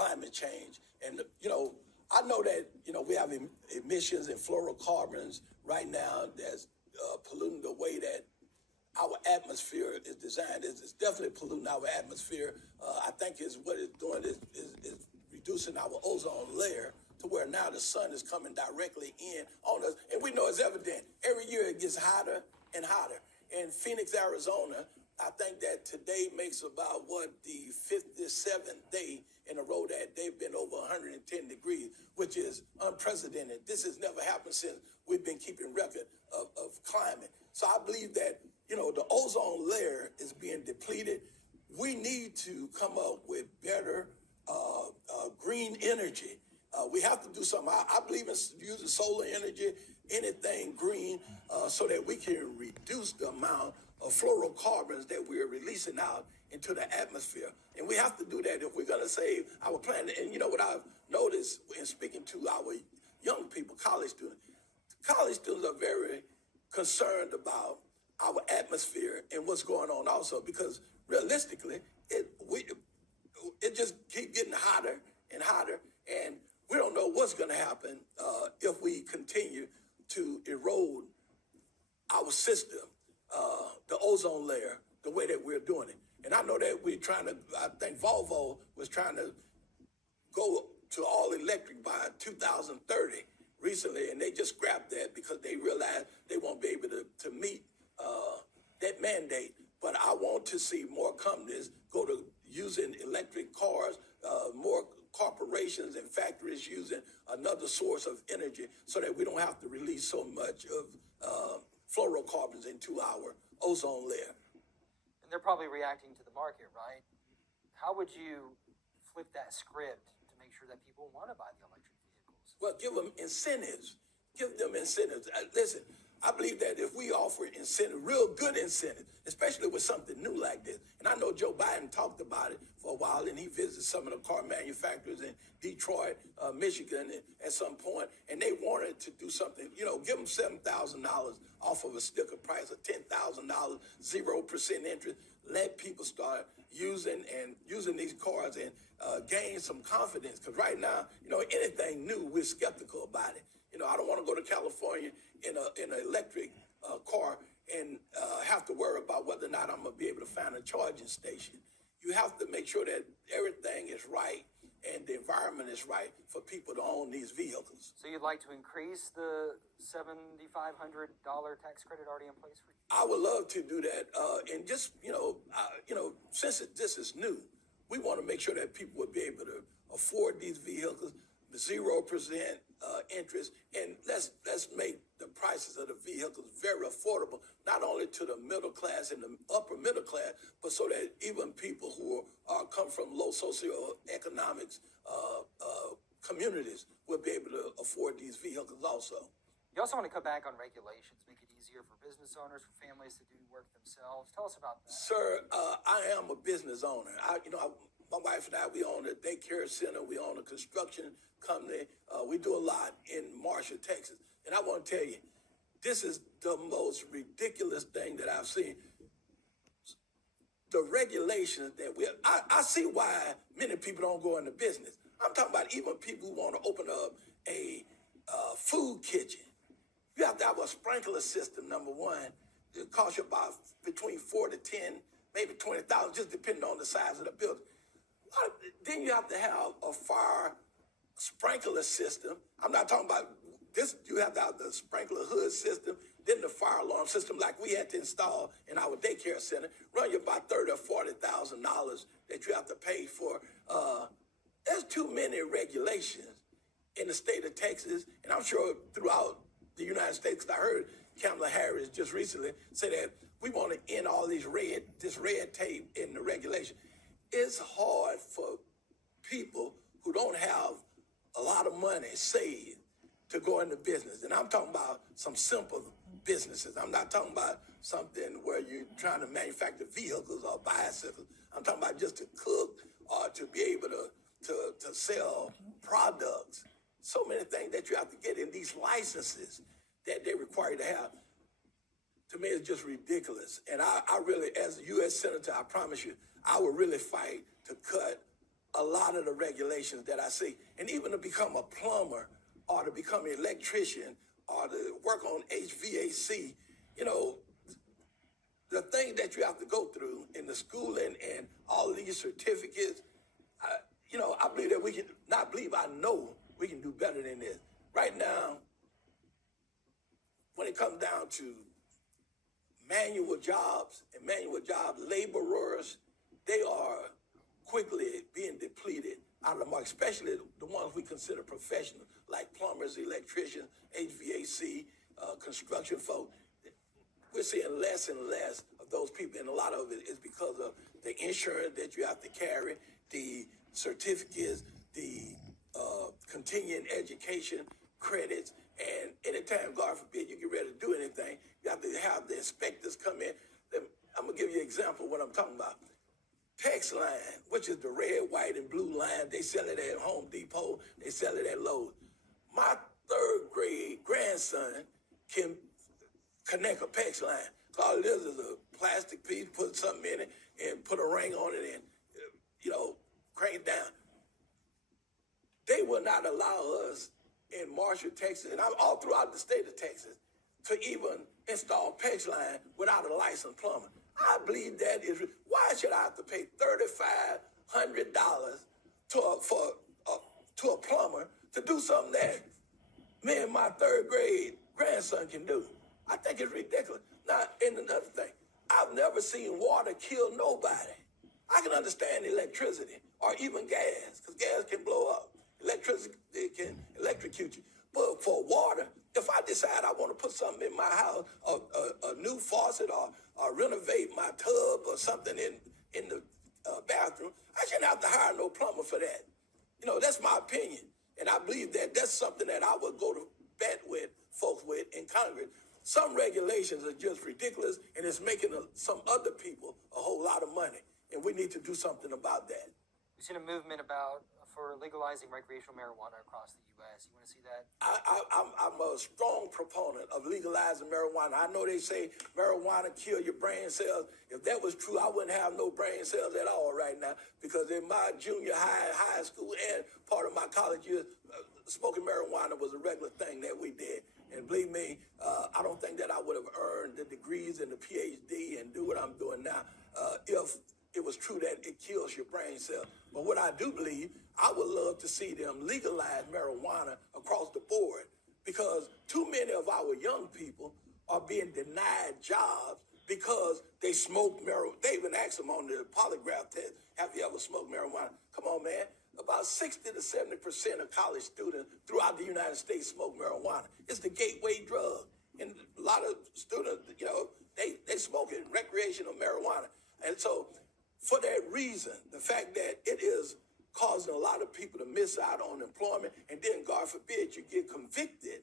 climate change. And, I know that, we have emissions and fluorocarbons right now that's polluting the way that our atmosphere is designed. It's definitely polluting our atmosphere. I think what it's doing is reducing our ozone layer to where now the sun is coming directly in on us. And we know it's evident. Every year it gets hotter and hotter. In Phoenix, Arizona, I think that today makes about the 57th day in a row that they've been over 110 degrees, which is unprecedented. This has never happened since we've been keeping record of climate. So I believe that, the ozone layer is being depleted. We need to come up with better green energy. We have to do something. I believe in using solar energy, anything green, so that we can reduce the amount of fluorocarbons that we're releasing out into the atmosphere. And we have to do that if we're going to save our planet. And what I've noticed in speaking to our young people, college students are very concerned about our atmosphere and what's going on also, because realistically, it just keeps getting hotter and hotter, and we don't know what's going to happen if we continue to erode our system, the ozone layer, the way that we're doing it. And I know that I think Volvo was trying to go to all electric by 2030 recently, and they just scrapped that because they realized they won't be able to meet that mandate. But I want to see more companies go to using electric cars, more corporations and factories using another source of energy, so that we don't have to release so much of fluorocarbons into our ozone layer. And they're probably reacting to the market, right? How would you flip that script to make sure that people want to buy the electric vehicles? Well, give them incentives. Give them incentives. Listen, I believe that if we offer incentive, real good incentives, especially with something new like this, and I know Joe Biden talked about it for a while, and he visited some of the car manufacturers in Detroit, Michigan at some point, and they wanted to do something, give them $7,000 off of a sticker price of $10,000, 0% interest. Let people start using these cars and gain some confidence. Because right now, anything new, we're skeptical about it. I don't want to go to California in an electric car and have to worry about whether or not I'm going to be able to find a charging station. You have to make sure that everything is right and the environment is right for people to own these vehicles. So you'd like to increase the $7,500 tax credit already in place for you? I would love to do that. And just, since this is new, we want to make sure that people would be able to afford these vehicles, the 0% interest, and let's make the prices of the vehicles very affordable, not only to the middle class and the upper middle class, but so that even people who come from low socioeconomics communities will be able to afford these vehicles also. You also want to cut back on regulations, make it easier for business owners, for families to do work themselves. Tell us about that. Sir, I am a business owner. My wife and I, we own a daycare center. We own a construction company. We do a lot in Marshall, Texas. And I want to tell you, this is the most ridiculous thing that I've seen. The regulations that I see why many people don't go into business. I'm talking about even people who want to open up a food kitchen. You have to have a sprinkler system, number one. It costs you about between 4 to 10, maybe 20,000, just depending on the size of the building. Then you have to have a fire sprinkler system. I'm not talking about this. You have to have the sprinkler hood system, then the fire alarm system, like we had to install in our daycare center. Run you about $30,000 or $40,000 that you have to pay for. There's too many regulations in the state of Texas, and I'm sure throughout the United States. I heard Kamala Harris just recently say that we want to end all this red tape in the regulation. It's hard for people who don't have a lot of money saved to go into business. And I'm talking about some simple businesses. I'm not talking about something where you're trying to manufacture vehicles or bicycles. I'm talking about just to cook or to be able to sell products. So many things that you have to get in these licenses that they require you to have. To me, it's just ridiculous. And I really, as a U.S. Senator, I promise you, I will really fight to cut a lot of the regulations that I see. And even to become a plumber or to become an electrician or to work on HVAC, you know, the thing that you have to go through in the schooling and all of these certificates, you know, I believe that we can, not believe, I know we can do better than this. Right now, when it comes down to manual jobs and manual job laborers, they are quickly being depleted out of the market, especially the ones we consider professional, like plumbers, electricians, HVAC, construction folk. We're seeing less and less of those people, and a lot of it is because of the insurance that you have to carry, the certificates, the continuing education credits, and anytime, God forbid, you get ready to do anything, you have to have the inspectors come in. I'm going to give you an example of what I'm talking about. Text line, which is the red, white, and blue line, they sell it at Home Depot, they sell it at Lowe's. My third grade grandson can connect a PEX line. All it is a plastic piece, put something in it, and put a ring on it, and, you know, crank it down. They will not allow us in Marshall, Texas, and I'm all throughout the state of Texas, to even install PEX line without a licensed plumber. I believe that is, why should I have to pay $3,500 to a plumber to do something that me and my third grade grandson can do? I think it's ridiculous. Now, and another thing, I've never seen water kill nobody. I can understand electricity or even gas, because gas can blow up. Electricity can electrocute you. But for water, if I decide I want to put something in my house, a new faucet or renovate my tub or something in the bathroom, I shouldn't have to hire no plumber for that. You know, that's my opinion. And I believe that that's something that I would go to bat with folks with in Congress. Some regulations are just ridiculous, and it's making some other people a whole lot of money. And we need to do something about that. We've seen a movement for legalizing recreational marijuana across the U.S. You want to see that? I'm a strong proponent of legalizing marijuana. I know they say marijuana kill your brain cells. If that was true, I wouldn't have no brain cells at all right now, because in my junior high school, and part of my college years, smoking marijuana was a regular thing that we did. And believe me, I don't think that I would have earned the degrees and the PhD and do what I'm doing now if it was true that it kills your brain cells. But what I do believe, I would love to see them legalize marijuana across the board, because too many of our young people are being denied jobs because they smoke marijuana. They even asked them on the polygraph test, have you ever smoked marijuana? Come on, man. About 60 to 70% of college students throughout the United States smoke marijuana. It's the gateway drug. And a lot of students, you know, they smoke it, recreational marijuana. And so for that reason, the fact that it is causing a lot of people to miss out on employment, and then, God forbid, you get convicted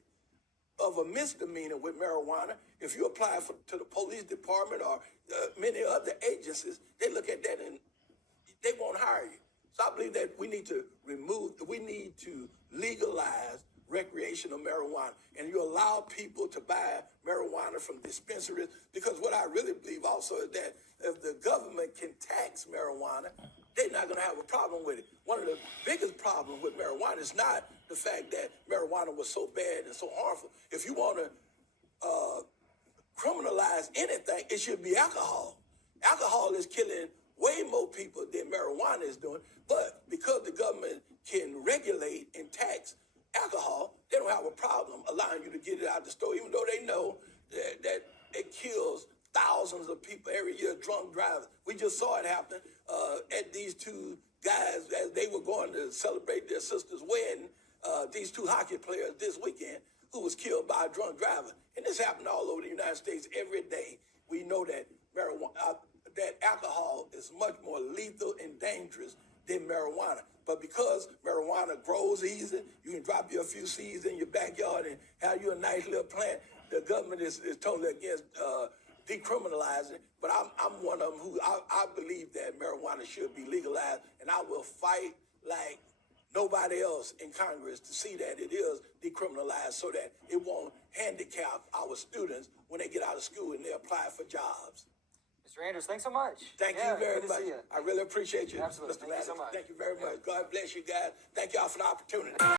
of a misdemeanor with marijuana. If you apply to the police department or many other agencies, they look at that and they won't hire you. So I believe that we need to legalize recreational marijuana, and you allow people to buy marijuana from dispensaries, because what I really believe also is that if the government can tax marijuana, they're not going to have a problem with it. One of the biggest problems with marijuana is not the fact that marijuana was so bad and so harmful. If you want to criminalize anything, it should be alcohol. Alcohol is killing way more people than marijuana is doing, but because the government can regulate and tax alcohol, they don't have a problem allowing you to get it out of the store, even though they know that it kills thousands of people every year, drunk drivers. We just saw it happen at these two guys as they were going to celebrate their sister's wedding, these two hockey players this weekend, who was killed by a drunk driver. And this happened all over the United States every day. We know that that alcohol is much more lethal and dangerous than marijuana. But because marijuana grows easy, you can drop you a few seeds in your backyard and have you a nice little plant. The government is totally against decriminalizing, but I'm one of them who I believe that marijuana should be legalized, and I will fight like nobody else in Congress to see that it is decriminalized so that it won't handicap our students when they get out of school and they apply for jobs. Mr. Mr. Andrus, thanks so much. Thank Yeah, you very good to much. see you. I really appreciate you, Absolutely. Mr. Thank you so Maddox. much. Thank you very Yeah. much. God bless you guys. Thank y'all for the opportunity.